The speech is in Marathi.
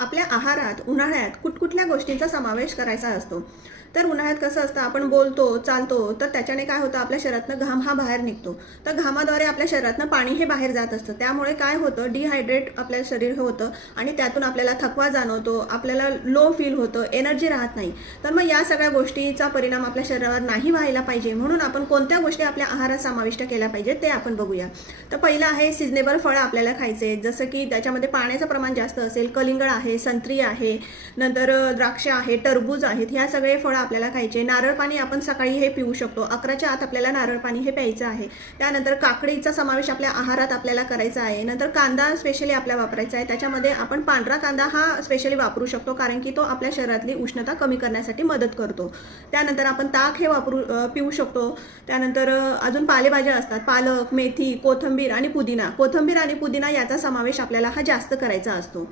आपल्या आहारात उन्हाळ्यात कुठकुठल्या गोष्टींचा समावेश करायचा असतो. तर उन्हाळ्यात कसं असतं, आपण बोलतो चालतो तर त्याच्याने काय होतं, आपल्या शरीरातनं घाम हा बाहेर निघतो. तर घामाद्वारे आपल्या शरीरातनं पाणी हे बाहेर जात असतं. त्यामुळे काय होतं, डिहायड्रेट आपल्या शरीर होतं आणि त्यातून आपल्याला थकवा जाणवतो, आपल्याला लो फील होतं, एनर्जी राहत नाही. तर मग या सगळ्या गोष्टीचा परिणाम आपल्या शरीरावर नाही व्हायला पाहिजे म्हणून आपण कोणत्या गोष्टी आपल्या आहारात समाविष्ट केल्या पाहिजे ते आपण बघूया. तर पहिलं आहे सिजनेबल फळं आपल्याला खायचे, जसं की त्याच्यामध्ये पाण्याचं प्रमाण जास्त असेल. कलिंगड आहे, संत्री आहे, नंतर द्राक्ष आहे, टरबूज आहेत, ह्या सगळे फळं आपल्याला खायचे. नारळ पाणी आपण सकाळी हे पिऊ शकतो. 11च्या आत आपल्याला नारळ पाणी हे प्यायचं आहे. त्यानंतर काकडीचा समावेश आपल्या आहारात आपल्याला करायचा आहे. नंतर कांदा स्पेशली आपल्याला वापरायचा आहे. त्याच्यामध्ये आपण पांढरा कांदा हा स्पेशली वापरू शकतो, कारण की तो आपल्या शरीरातली उष्णता कमी करण्यासाठी मदत करतो. त्यानंतर आपण ताक हे पिऊ शकतो. त्यानंतर अजून पालेभाज्या असतात, पालक, मेथी, कोथिंबीर आणि पुदिना. कोथिंबीर आणि पुदिना याचा समावेश आपल्याला हा जास्त करायचा असतो.